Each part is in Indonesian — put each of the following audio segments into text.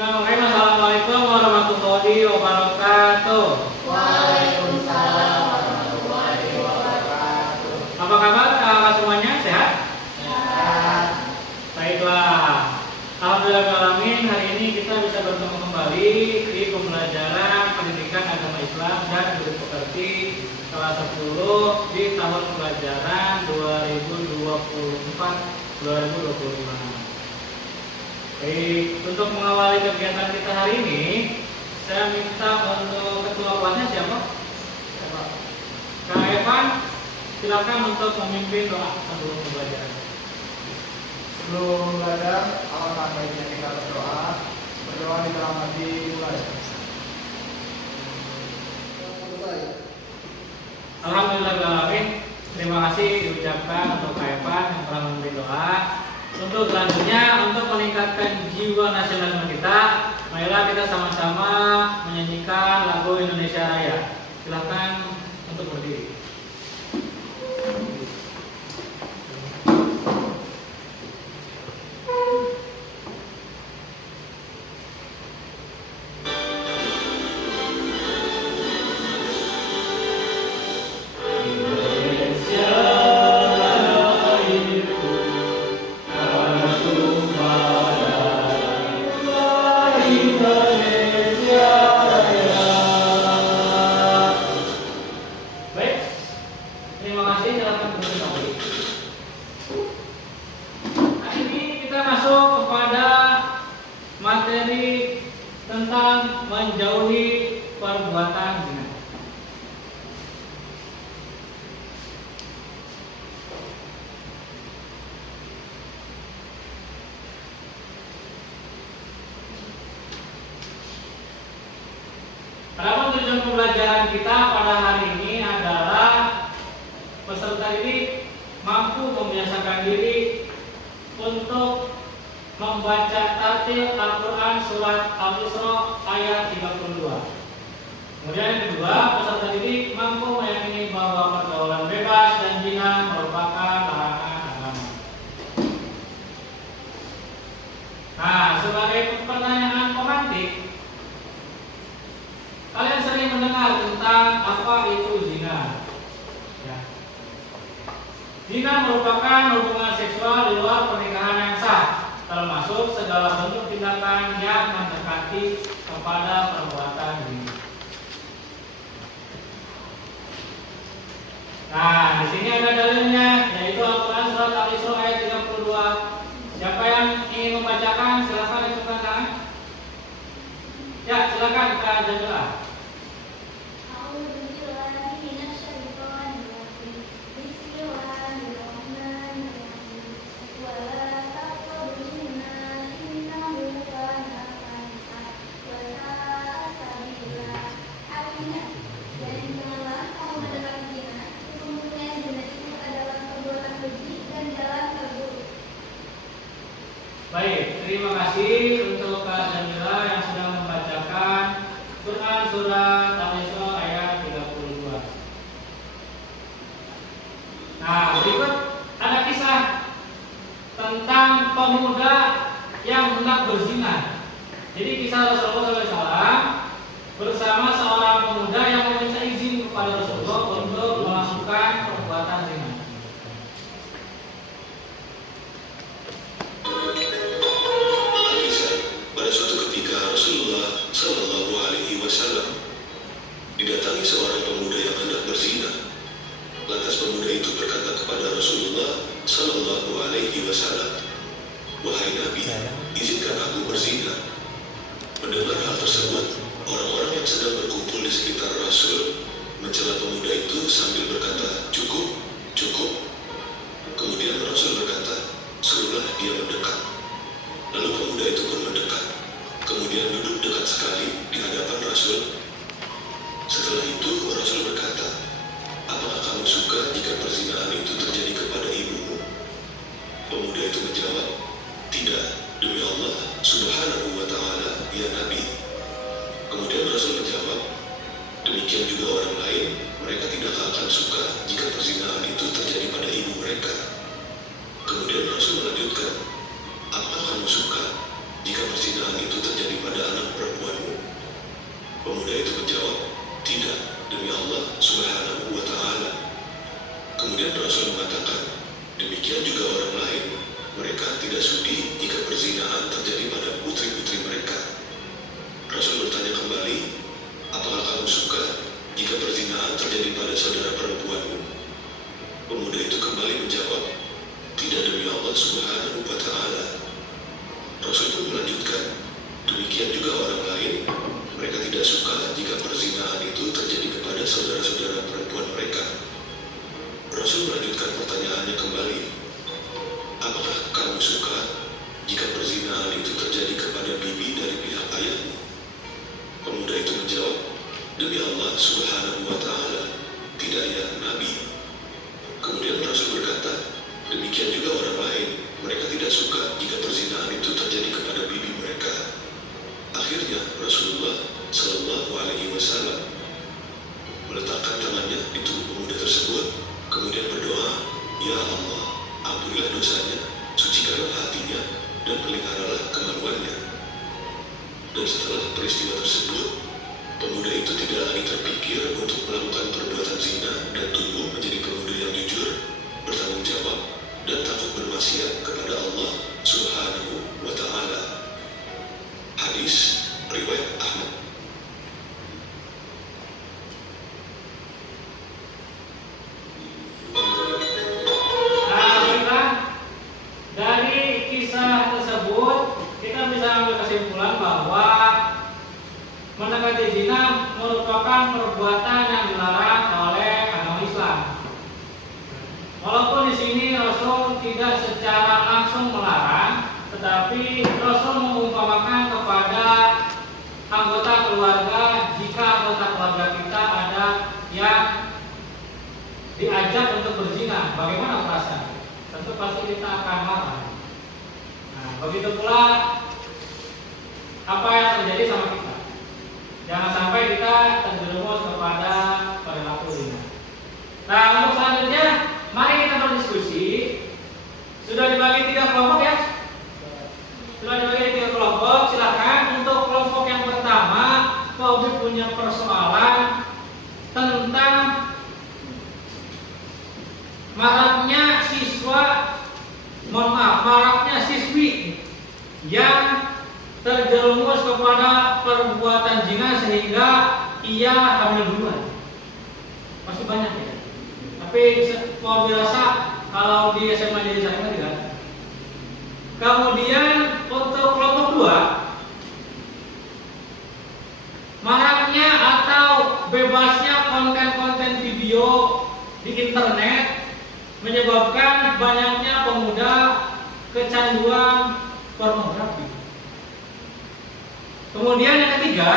Bismillahirrahmanirrahim. Assalamualaikum warahmatullahi wabarakatuh. Waalaikumsalam warahmatullahi wabarakatuh. Apa kabar kakak semuanya? Sehat? Sehat. Baiklah. Alhamdulillahirrahmanirrahim. Hari ini kita bisa bertemu kembali di pembelajaran pendidikan agama Islam dan budi pekerti kelas 10 di tahun pelajaran 2024-2025. Baik, untuk mengawali kegiatan kita hari ini, saya minta untuk ketua kelasnya siapa? Kak Evan, silakan untuk memimpin doa sebelum pembelajaran. Sebelum belajar, alangkah baiknya kita berdoa. Berdoa di dalam hati mulai. Alhamdulillahirrahmanirrahim. Terima kasih diucapkan untuk Kak Evan yang telah memberi doa. Untuk selanjutnya, untuk meningkatkan jiwa nasionalisme kita, marilah kita sama-sama menyanyikan lagu Indonesia Raya. Silakan untuk berdiri. Menjauhi perbuatan zina. Adapun tujuan pembelajaran kita pada hari ini adalah peserta ini mampu membiasakan diri untuk membaca tartil Al-Quran surat Al-Isra ayat 32. Kemudian yang kedua, peserta didik mampu meyakini bahwa pergaulan bebas dan zina merupakan larangan agama. Nah, sebagai pertanyaan pemantik, kalian sering mendengar tentang apa itu zina? Ya. Zina merupakan hubungan seksual di luar pernikahan yang sah, termasuk segala bentuk tindakan yang mendekati kepada perbuatan zina. Nah, di sini ada dalilnya, yaitu Al-Quran surat Al-Isra ayat 32. Siapa yang ingin membacakan, silakan acungkan tangan. Ya, silakan Kak Jamila. Baik, terima kasih untuk Kak Jamila yang sudah membacakan Quran surat Al-Isra ayat 32. Nah, berikut ada kisah tentang pemuda yang hendak berzina. Jadi kisah Rasulullah SAW bersama seorang pemuda yang meminta izin kepada Rasulullah untuk melakukan perbuatan zina. Didatangi seorang pemuda yang hendak berzina. Lantas pemuda itu berkata kepada Rasulullah Sallallahu Alaihi Wasallam, "Wahai Nabi, izinkan aku berzina." Mendengar hal tersebut, orang-orang yang sedang berkumpul di sekitar Rasul mencela pemuda itu sambil berkata, "Cukup, cukup." Kemudian Rasul berkata, "Suruhlah dia mendekat." Lalu pemuda itu pun mendekat, kemudian duduk dekat sekali di hadapan Rasul. Setelah itu Rasul berkata, "Apakah kamu suka jika perzinahan itu terjadi kepada ibumu?" Pemuda itu menjawab, "Tidak, demi Allah Subhanahu wa Ta'ala, ya Nabi." Kemudian Rasul menjawab, "Demikian juga orang lain, mereka tidak akan suka jika perzinahan Kemudian Rasul mengatakan, demikian juga orang lain, mereka tidak sudi jika perzinahan terjadi pada putri-putri mereka. Rasul bertanya kembali, apakah kamu suka jika perzinahan terjadi pada saudara perempuanmu? Pemuda itu kembali menjawab, tidak demi Allah Subhanahu wa Ta'ala. Rasul pun melanjutkan, demikian juga orang lain, mereka tidak suka jika perzinahan itu terjadi kepada saudara-saudara perempuan mereka. Rasul melanjutkan pertanyaannya kembali, apakah kamu suka jika perzinahan itu terjadi kepada bibi dari pihak ayahmu? Pemuda itu menjawab, demi Allah Subhanahu wa Ta'ala, tidak ya Nabi. Kemudian Rasul berkata, demikian juga orang lain, mereka tidak suka jika perzinahan itu terjadi kepada bibi mereka. Akhirnya Rasulullah Shallallahu Alaihi Wasallam meletakkan tangannya di tubuh pemuda tersebut, kemudian berdoa, ya Allah, ampunilah dosanya, sucikanlah hatinya, dan peliharalah kemaluannya. Dan setelah peristiwa tersebut, pemuda itu tidak lagi terpikir untuk melakukan perbuatan zina dan tumbuh menjadi pemuda yang jujur, bertanggung jawab, dan takut bermaksiat kepada Allah Subhanahu wa Ta'ala. Hadis riwayat Ahmad. Dari kisah tersebut kita bisa ambil kesimpulan bahwa mendekati zina merupakan perbuatan yang dilarang oleh agama Islam. Walaupun di sini Rasul tidak secara langsung melarang, tetapi Rasul mengumpamakan kepada anggota keluarga jika anggota keluarga kita ada yang diajak untuk berzina, bagaimana perasaan? Tentu pasti kita akan marah. Nah, begitu pula apa yang terjadi sama kita. Jangan sampai kita terjerumus kepada perilaku zina. Nah, untuk selanjutnya, mari kita berdiskusi. Sudah dibagi 3 kelompok ya? Sudah dibagi 3 kelompok. Silakan untuk kelompok yang pertama, kau punya persoalan tentang maraknya siswi yang terjerumus kepada perbuatan zina sehingga ia hamil duluan. Masih banyak ya. Tapi mau dirasa kalau di SMA jadi saya tidak. Kemudian untuk kelompok 2, maraknya atau bebasnya konten-konten video di internet menyebabkan banyaknya pemuda kecanduan pornografi. Kemudian yang ketiga,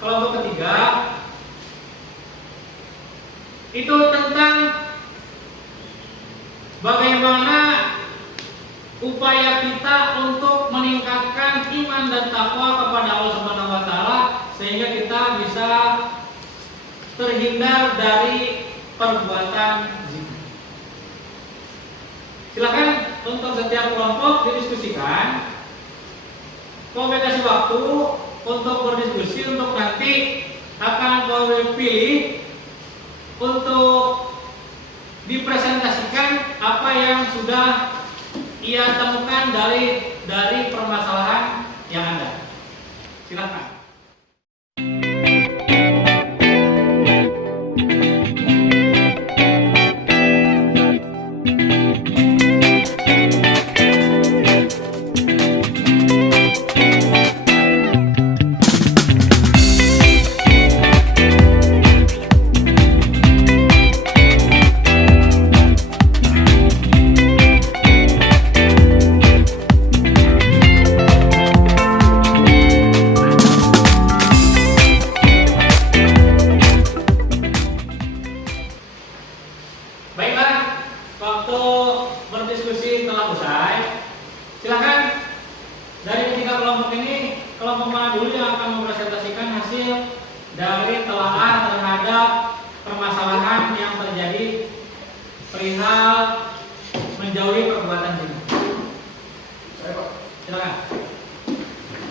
kelompok ketiga itu tentang bagaimana upaya kita untuk meningkatkan iman dan takwa kepada Allah Subhanahu wa Ta'ala sehingga kita bisa terhindar dari perbuatan zina. Silakan untuk setiap kelompok didiskusikan. Kau kasih waktu untuk berdiskusi, untuk nanti akan kau pilih untuk dipresentasikan apa yang sudah ia temukan dari permasalahan yang ada. Silakan. Dari telaah terhadap permasalahan yang terjadi perihal menjauhi perbuatan zina. Silakan.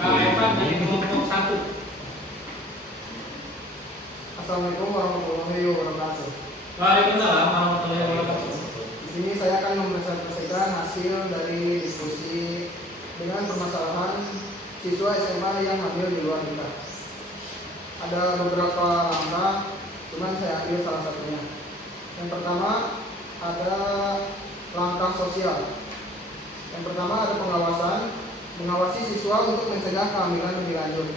Kak Evan dari kelompok 1. Assalamualaikum warahmatullahi wabarakatuh. Waalaikumsalam warahmatullahi wabarakatuh. siswa SMA yang hadir di luar kita. Ada beberapa langkah, cuman saya ambil salah satunya. Yang pertama ada langkah sosial. Yang pertama ada pengawasan, mengawasi siswa untuk mencegah kehamilan lebih lanjut.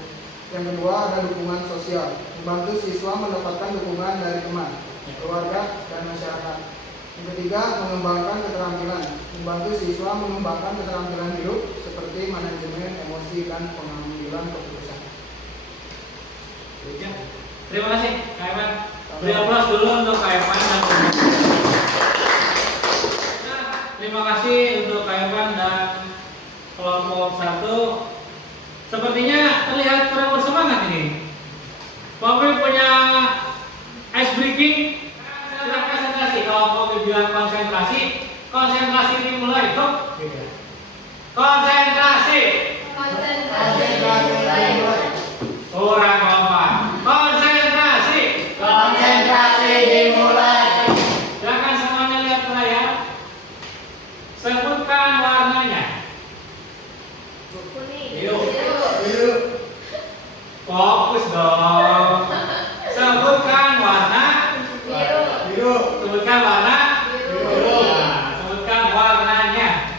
Yang kedua ada dukungan sosial, membantu siswa mendapatkan dukungan dari teman, keluarga, dan masyarakat. Yang ketiga mengembangkan keterampilan, membantu siswa mengembangkan keterampilan hidup seperti manajemen emosi dan pengambilan keputusan. Terima kasih Kak Evan. Beri aplaus dulu untuk Kak Evan dan terima kasih untuk Kak Evan dan kelompok 1. Sepertinya terlihat kurang bersemangat ini. Bapak punya ice breaking. Silakan konsentrasi. Kalau mau bilang konsentrasi, konsentrasi dimulai. Konsentrasi. Orang Bapak. Konsentrasi. Konsentrasi dimulai. Silakan semuanya lihat layar. Sebutkan warnanya. Biru. Fokus dong. Sebutkan warna. Biru. Sebutkan warna. Biru. Nah, sebutkan warnanya.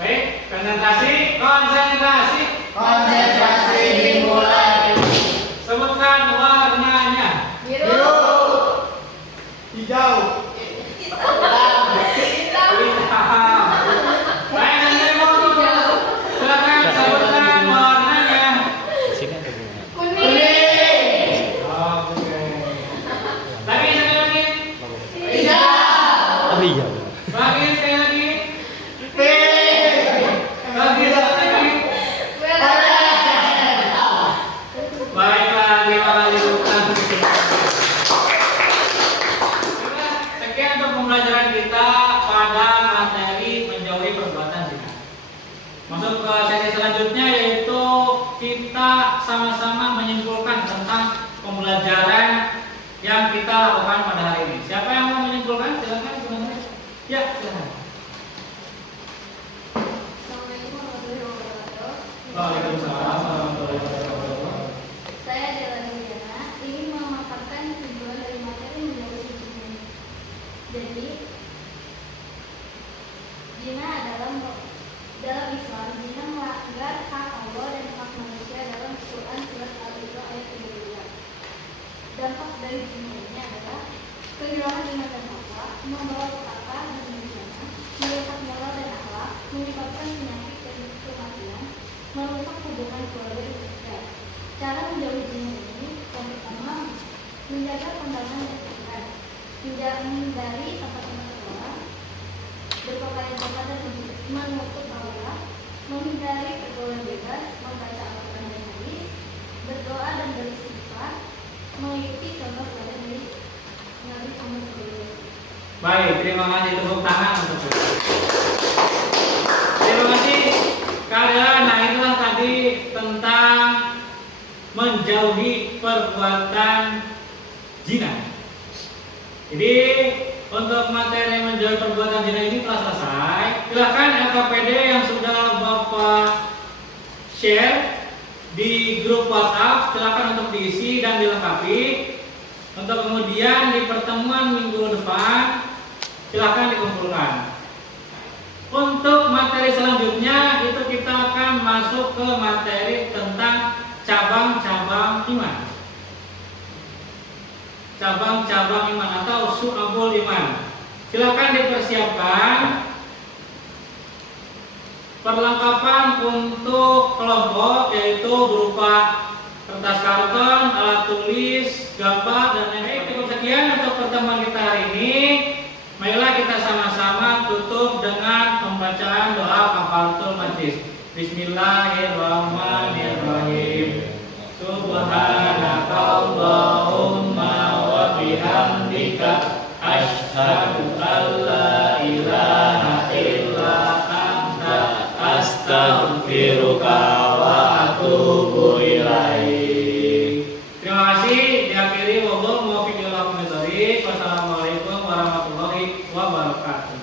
Baik, konsentrasi. Konsentrasi. Konsentrasi dimulai. Sebutkan warnanya. Biru. Hijau. Hitam. Baik, nanti mau silakan sebutkan warnanya. Kuning. Oke. Lagi sekali lagi. Hijau. Lagi sekali lagi. Pink. Lagi sekali lagi. Baiklah, terima kasih Sultan. Sekian untuk pembelajaran kita pada materi menjauhi perbuatan zina. Masuk ke sesi selanjutnya yaitu kita sama-sama menyimpulkan tentang pembelajaran yang kita lakukan pada hari ini. Siapa yang mau menyimpulkan? Silakan sebenarnya. Ya, silakan. Assalamualaikum warahmatullahi wabarakatuh. Waalaikumsalam warahmatullahi wabarakatuh. Saya Dela Diana ingin memaparkan tujuan dari materi menjauhi zina. Jadi, zina adalah dalam Islam, zina melanggar hak Allah dan hak manusia dalam Quran surat Al-Isra ayat 32. Dampak dari zina ini adalah kehilangan iman dan takwa, membawa petaka dan bencana, merusak moral dan akhlak, menyebabkan penyakit dan kematian, merusak hubungan keluarga dan sosial. Cara menjauhi zina ini, yang pertama, menjaga pandangan dan pikiran, menghindari tempat-tempat terlarang, berpakaian sopan dan menutup aurat, menghindari pergaulan bebas, membaca Al-Quran dan hadis, berdoa dan beristighfar, mengikuti contoh teladan dari Nabi Muhammad SAW. Baik, terima kasih, tepuk tangan untuk kita. Terima kasih kalian. Nah, itulah tadi tentang menjauhi perbuatan zina. Jadi untuk materi menjauhi perbuatan zina ini telah selesai. Silakan LKPD yang sudah Bapak share di grup WhatsApp, silakan untuk diisi dan dilengkapi. Untuk kemudian di pertemuan minggu depan silakan dikumpulkan. Untuk materi selanjutnya itu kita akan masuk ke materi tentang cabang-cabang iman. Cabang-cabang iman atau syu'abul iman. Silakan dipersiapkan perlengkapan untuk kelompok, yaitu berupa kertas karton, alat tulis, gambar, dan lain-lain. Cukup sekian untuk pertemuan kita hari ini. Marilah kita sama-sama tutup dengan pembacaan doa kafaratul majlis. Bismillahirrahmanirrahim. Subhanakallahumma wa bihamdika asyhadu an la ilaha illa anta astaghfiruka wa atubu ilaik. Terima kasih. Diakhiri wabillahi taufiq wal hidayah. Wassalamualaikum warahmatullahi wabarakatuh.